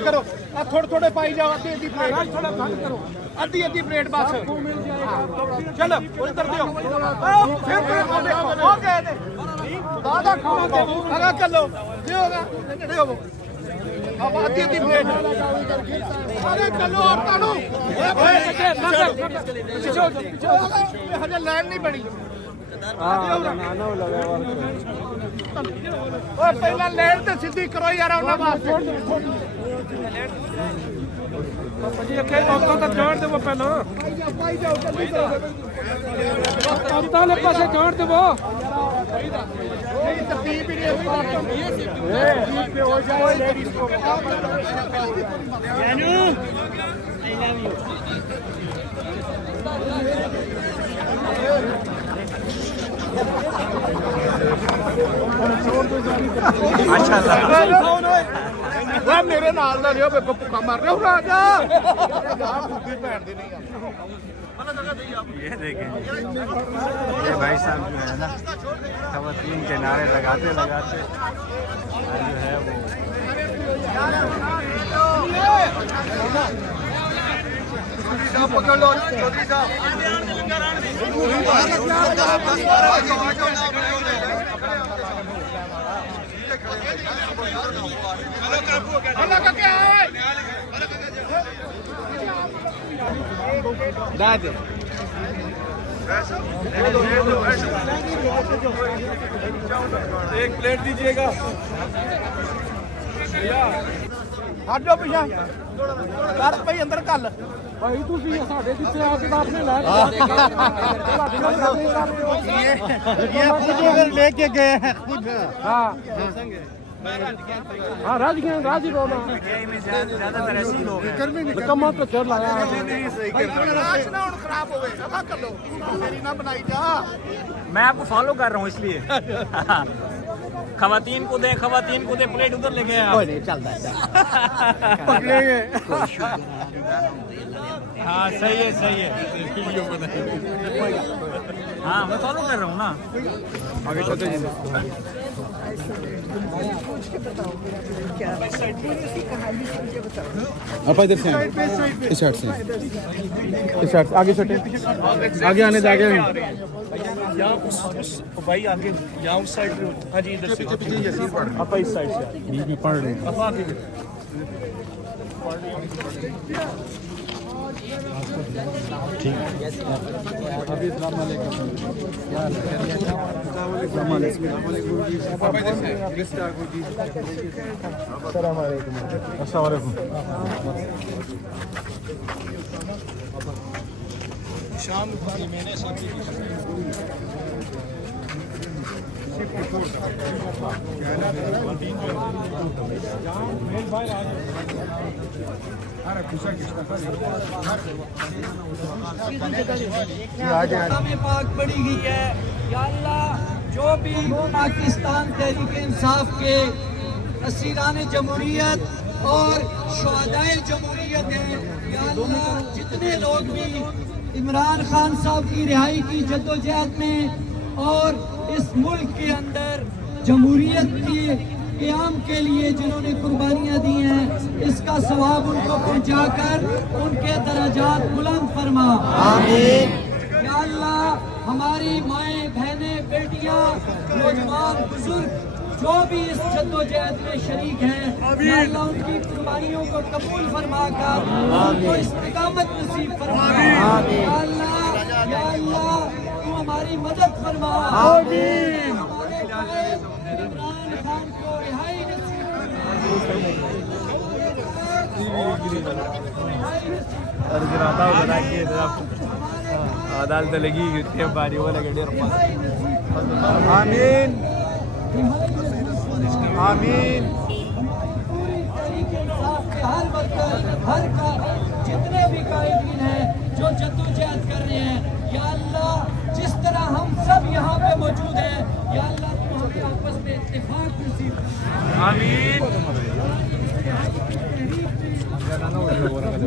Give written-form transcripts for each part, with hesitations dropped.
करो थोड़े थोड़े पाई जाओ अद्धी अद्धी प्लेट बस चलो उधर दियो चलो अद्धी अद्धी प्लेट अरे चलो हजे लैंड नहीं बनी पहला लैंड तो सीधी करो यार जान दे पहला पासे जान दे मेरे नाल ना लियो भुखा मर रहे हो राजा ये देखें ये भाई साहब जो है ना खवातीन के नारे लगाते लगाते जो है वो पकड़ लो चौधरी साहब एक प्लेट दीजिएगा हट जाओ पीछा कर भाई अंदर कल भाई तुसी साडे जिथे आके आपने ला ये खुद लेके गए हैं खुद हां हाँ राजी रोना ज्यादातर ऐसे लोग हैं कमा तो चल आया खराब हो गए कर लो मेरी ना बनाई जा मैं आपको फॉलो कर रहा हूँ इसलिए खवातीन को दे प्लेट उधर ले गए आप चलता है हाँ सही है हाँ मैं फॉलो कर रहा हूँ ना आगे चलते आप इधर से इस साइड से आगे छोटे आगे आने दे आगे भाई आगे यहाँ उस साइड पे हाँ जी इधर से पीछे यसीर पढ़ आप इस साइड से बीच में पढ़ रहे हैं ठीक अभी अस्सलाम वालेकुम यार अस्सलाम वालेकुम अस्सलाम वालेकुम शाम मैंने सब्जी पाक पड़ी गई है या अल्लाह जो भी पाकिस्तान तहरीक इंसाफ के असीरान जमहूरियत और शुहदाए जमहूरियत हैं या अल्लाह जितने लोग भी इमरान खान साहब की रिहाई की जद्दोजहद में और इस मुल्क के अंदर जमहूरियत के क़याम के लिए जिन्होंने कुर्बानियाँ दी हैं इसका सवाब उनको पहुँचाकर उनके दर्जात बुलंद फरमा आमीन। या अल्लाह हमारी माएँ बहनें बेटियाँ नौजवान बुजुर्ग जो भी इस जद्दोजहद में शरीक हैं या अल्लाह उनकी कुर्बानियों को कबूल फरमाकर उनको इस्तिकामत नसीब फरमा। या अल्लाह तू हमारी मदद फरमा। हमारे भाई इमरान खान को रिहाई नसीब अदालत लगी बारी वो लगे आमीन आमीन। हर वर्कर हर का जितने भी कायदीन हैं जो जद्दोजहद कर रहे हैं या अल्लाह जिस तरह हम सब यहाँ पे मौजूद हैं या अल्लाह तू हमें आपस में इत्तेफाक नसीब आमीन।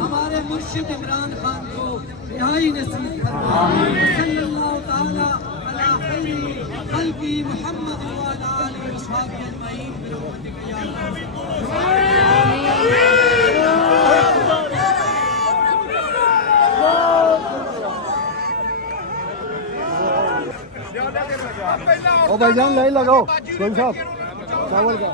हमारे मुर्शिद इमरान खान को रिहाई नसीब फरमाए सल्लल्लाहु ताला अला खैरी खल्की मुहम्मद व अला आलिहि व सहाबी अजमईन बिरहमतिक या ओ भाईजान लाइन लगाओ कोई साहब चावल का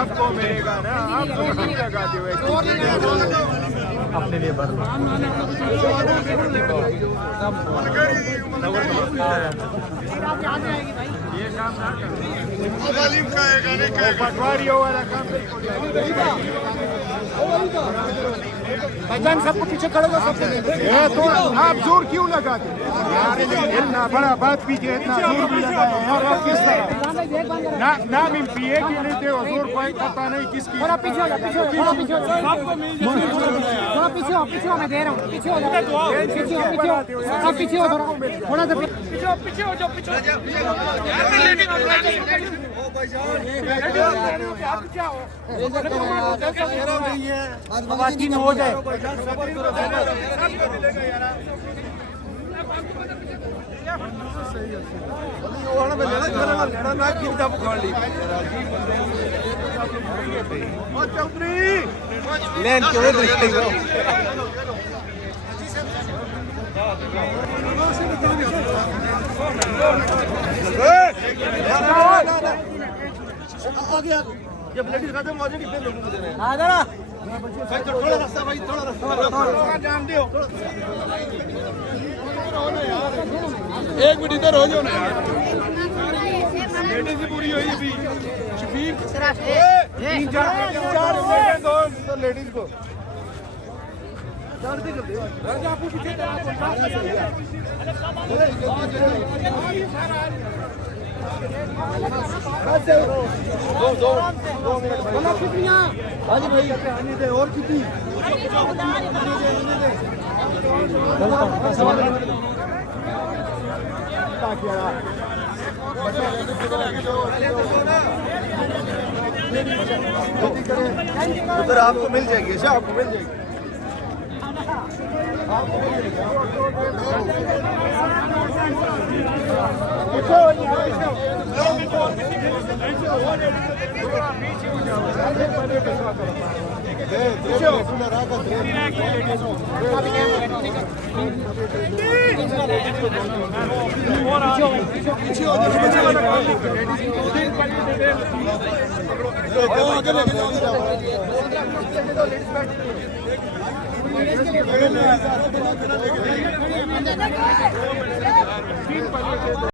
आपको मिलेगा ना आप जोर नहीं लगाते हुए अपने लिए भर लो ये काम ना पटवारियों वाला काम भाईजान सबको पीछे खड़े हो सबको तो आप जोर क्यों लगाते इतना बड़ा बात कीजिए इतना जोर भी लगाए और आप किस तरह नाम एमपीए के लेते हो जोर पाए पता नहीं किसकी थोड़ा पीछे हो जा पीछे थोड़ा पीछे थोड़ा पीछे हो मैं दे रहा हूँ पीछे हो जा सब पीछे हो थोड़ा सा पीछे हो जाओ पीछे आवाज हो जाए लेन क्यों देखते हो जब लेडीज खत्म हो जाएगी फिर लोगों को देना है आ जरा भाई थोड़ा रास्ता भाई थोड़ा रास्ता जान दियो एक मिनट इधर हो जाओ ना यार लेडीज की पूरी हुई अभी शफीक तीन चार मिनट दो तो लेडीज को जल्दी कर दो राजा आपको पीछे दो मिनट शुक्रिया हाजी भाई आने दे और कितनी उधर आपको मिल जाएगी ऐसा आपको मिल जाएगी